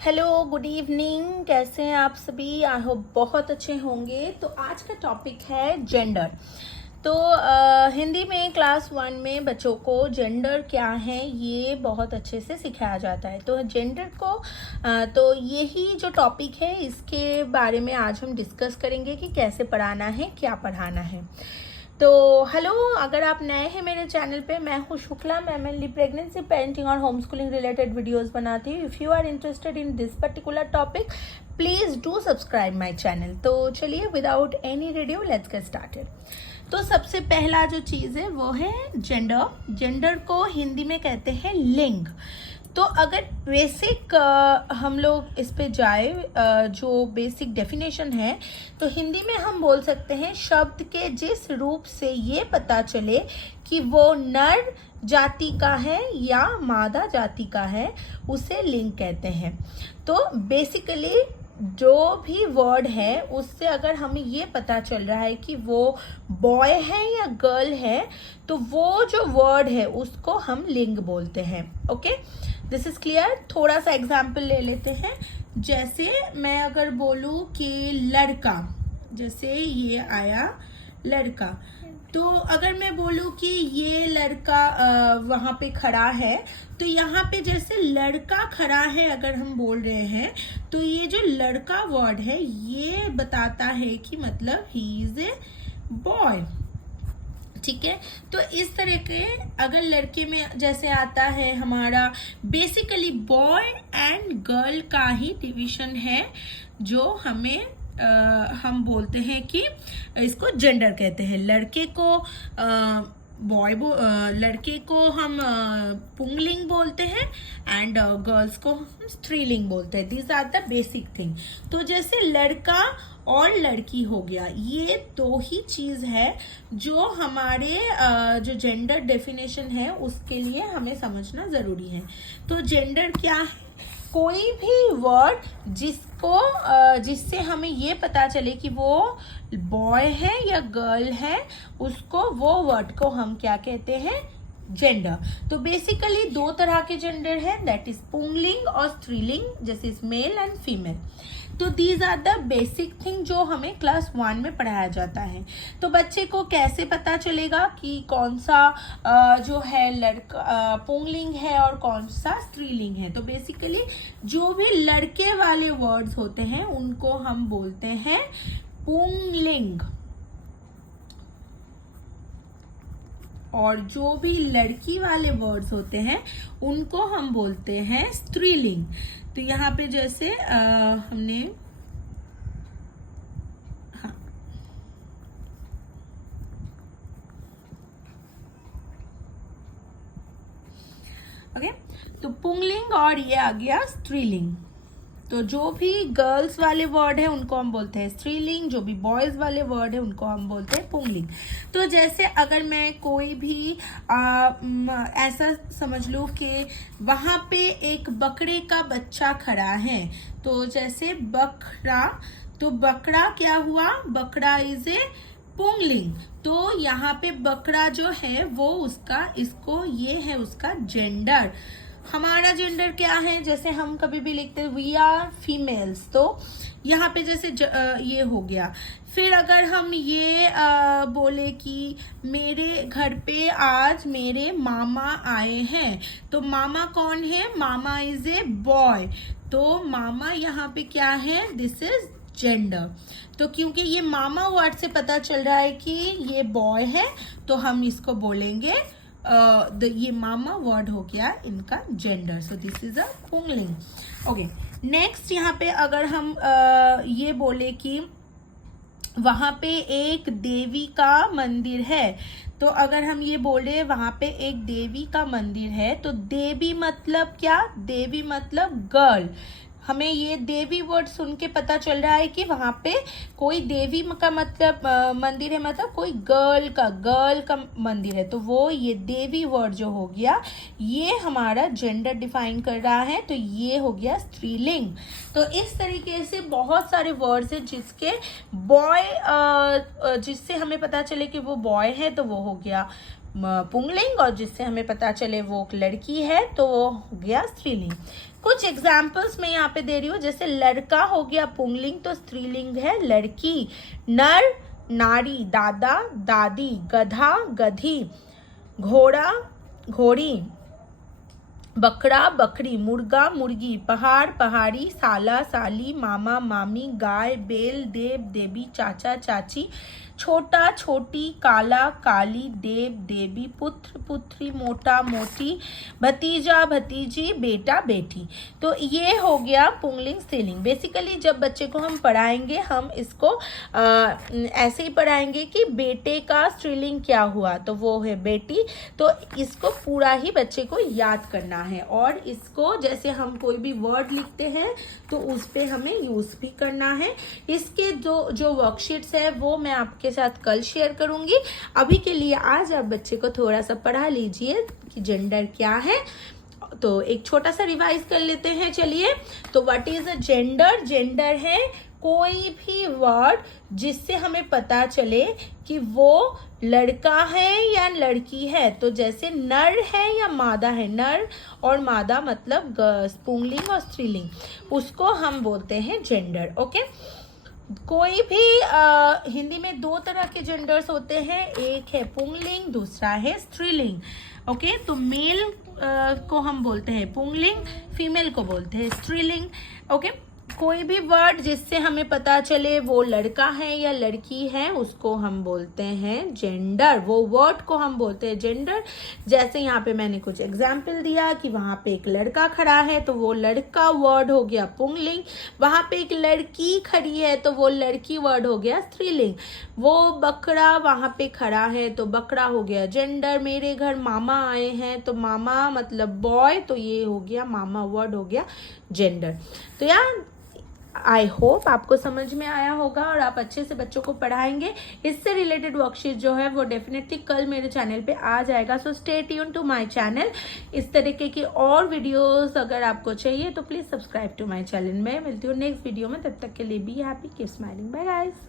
Hello, good evening. कैसे हैं आप सभी? आई होप बहुत अच्छे होंगे। तो आज का टॉपिक है जेंडर। तो हिंदी में क्लास 1 में बच्चों को जेंडर क्या है ये बहुत अच्छे से सिखाया जाता है। तो जेंडर को तो यही जो टॉपिक है इसके बारे में आज हम डिस्कस करेंगे कि कैसे पढ़ाना है, क्या पढ़ाना है। तो हेलो, अगर आप नए हैं मेरे चैनल पे, मैं हूँ शुक्ला। मैं मेनली प्रेगनेंसी, पेरेंटिंग और होम स्कूलिंग रिलेटेड वीडियोस बनाती हूँ। If you are interested in this particular topic please do subscribe my channel. तो चलिए without any radio let's get started. तो सबसे पहला जो चीज़ है वो है जेंडर। जेंडर को हिंदी में कहते हैं लिंग। तो अगर बेसिक हम लोग इस पे जाए, जो बेसिक डेफिनेशन है, तो हिंदी में हम बोल सकते हैं शब्द के जिस रूप से ये पता चले कि वो नर जाति का है या मादा जाति का है उसे लिंग कहते हैं। तो बेसिकली जो भी वर्ड है उससे अगर हमें ये पता चल रहा है कि वो बॉय है या गर्ल है तो वो जो वर्ड है उसको हम लिंग बोलते हैं। Okay, this is clear. थोड़ा सा एग्जाम्पल ले लेते हैं। जैसे मैं अगर बोलूँ कि लड़का, जैसे ये आया लड़का, तो अगर मैं बोलूँ कि ये लड़का वहाँ पे खड़ा है, तो यहाँ पे जैसे लड़का खड़ा है अगर हम बोल रहे हैं तो ये जो लड़का वर्ड है ये बताता है कि मतलब ही इज ए बॉय। ठीक है, तो इस तरह के अगर लड़के में जैसे आता है हमारा, बेसिकली बॉय एंड गर्ल का ही डिवीजन है जो हमें हम बोलते हैं कि इसको जेंडर कहते हैं। लड़के को लड़के को हम पुंगलिंग बोलते हैं एंड गर्ल्स को हम स्त्रीलिंग बोलते हैं। These are the basic thing. तो जैसे लड़का और लड़की हो गया, ये दो ही चीज है जो हमारे जो जेंडर डेफिनेशन है उसके लिए हमें समझना जरूरी है। तो जेंडर क्या है? कोई भी वर्ड जिससे हमें ये पता चले कि वो बॉय है या गर्ल है, उसको वो वर्ड को हम क्या कहते हैं? जेंडर। तो बेसिकली दो तरह के जेंडर है, दैट इज पुंगलिंग और स्त्रीलिंग, जैसे इज मेल एंड फीमेल। तो these are the basic thing जो हमें क्लास 1 में पढ़ाया जाता है। तो बच्चे को कैसे पता चलेगा कि कौन सा जो है लड़का पुंगलिंग है और कौन सा स्त्रीलिंग है? तो बेसिकली जो भी लड़के वाले वर्ड्स होते हैं उनको हम बोलते हैं पुंगलिंग, और जो भी लड़की वाले वर्ड्स होते हैं उनको हम बोलते हैं स्त्रीलिंग। तो यहाँ पे जैसे हमने ओके, तो पुंगलिंग और ये आ गया स्त्रीलिंग। तो जो भी गर्ल्स वाले वर्ड है उनको हम बोलते हैं स्त्रीलिंग, जो भी बॉयज वाले वर्ड है उनको हम बोलते हैं पुंगलिंग। तो जैसे अगर मैं कोई भी ऐसा समझ लूँ कि वहाँ पे एक बकरे का बच्चा खड़ा है, तो जैसे बकरा, तो बकरा क्या हुआ? बकरा इज ए पुंगलिंग। तो यहाँ पे बकरा जो है वो उसका, इसको ये है उसका जेंडर। हमारा जेंडर क्या है? जैसे हम कभी भी लिखते हैं वी आर फीमेल्स, तो यहाँ पे जैसे ये हो गया। फिर अगर हम ये बोले कि मेरे घर पे आज मेरे मामा आए हैं, तो मामा कौन है? मामा इज ए बॉय। तो मामा यहाँ पे क्या है? This is gender. तो क्योंकि ये मामा वर्ड से पता चल रहा है कि ये बॉय है, तो हम इसको बोलेंगे ये मामा वर्ड हो गया इनका gender. So this is a पुंगलिंग। ओके, नेक्स्ट यहाँ पे अगर हम ये बोले कि वहाँ पे एक देवी का मंदिर है, तो अगर हम ये बोले वहाँ पे एक देवी का मंदिर है, तो देवी मतलब क्या? देवी मतलब गर्ल। हमें ये देवी वर्ड सुन के पता चल रहा है कि वहाँ पे कोई देवी का मतलब मंदिर है, मतलब कोई गर्ल का मंदिर है। तो वो ये देवी वर्ड जो हो गया ये हमारा जेंडर डिफाइन कर रहा है, तो ये हो गया स्त्रीलिंग। तो इस तरीके से बहुत सारे वर्ड्स हैं जिसके बॉय जिससे हमें पता चले कि वो बॉय है तो वो हो गया पुंगलिंग, और जिससे हमें पता चले वो लड़की है तो वो हो गया स्त्रीलिंग। कुछ एग्जाम्पल्स मैं यहाँ पे दे रही हूँ, जैसे लड़का हो गया पुंगलिंग तो स्त्रीलिंग है लड़की, नर नारी, दादा दादी, गधा गधी, घोड़ा घोड़ी, बकरा बकरी, मुर्गा मुर्गी, पहाड़ पहाड़ी, साला साली, मामा मामी, गाय बैल, देव देवी, चाचा चाची, छोटा छोटी, काला काली, देव देवी, पुत्र पुत्री, मोटा मोटी, भतीजा भतीजी, बेटा बेटी। तो ये हो गया पुंगलिंग स्त्रीलिंग। बेसिकली जब बच्चे को हम पढ़ाएंगे हम इसको ऐसे ही पढ़ाएंगे कि बेटे का स्त्रीलिंग क्या हुआ, तो वो है बेटी। तो इसको पूरा ही बच्चे को याद करना है, और इसको जैसे हम कोई भी वर्ड लिखते हैं तो उस पे हमें यूज भी करना है। इसके जो वर्कशीट्स है वो मैं आपके साथ कल शेयर करूंगी। अभी के लिए आज आप बच्चे को थोड़ा सा पढ़ा लीजिए कि जेंडर क्या है। तो एक छोटा सा रिवाइज कर लेते हैं, चलिए। तो what is a gender? Gender है कोई भी वर्ड जिससे हमें पता चले कि वो लड़का है या लड़की है। तो जैसे नर है या मादा है, नर और मादा मतलब पुंगलिंग और स्त्रीलिंग, उसको हम बोलते हैं जेंडर। ओके, कोई भी हिंदी में दो तरह के जेंडर्स होते हैं, एक है पुंगलिंग, दूसरा है स्त्रीलिंग। ओके, तो मेल को हम बोलते हैं पुंगलिंग, फीमेल को बोलते हैं स्त्रीलिंग। ओके, कोई भी वर्ड जिससे हमें पता चले वो लड़का है या लड़की है उसको हम बोलते हैं जेंडर, वो वर्ड को हम बोलते हैं जेंडर। जैसे यहाँ पे मैंने कुछ एग्जाम्पल दिया कि वहाँ पे एक लड़का खड़ा है तो वो लड़का वर्ड हो गया पुंगलिंग, वहाँ पे एक लड़की खड़ी है तो वो लड़की वर्ड हो गया स्त्रीलिंग, वो बकरा वहाँ पे खड़ा है तो बकरा हो गया जेंडर, मेरे घर मामा आए हैं तो मामा मतलब बॉय, तो ये हो गया मामा वर्ड हो गया जेंडर। तो यार आई होप आपको समझ में आया होगा और आप अच्छे से बच्चों को पढ़ाएंगे। इससे रिलेटेड वर्कशीट जो है वो डेफिनेटली कल मेरे चैनल पे आ जाएगा। So stay tune to my channel. इस तरीके की और वीडियोस अगर आपको चाहिए तो please subscribe to my channel. मैं मिलती हूँ नेक्स्ट वीडियो में, तब तक के लिए be happy, keep smiling, bye guys.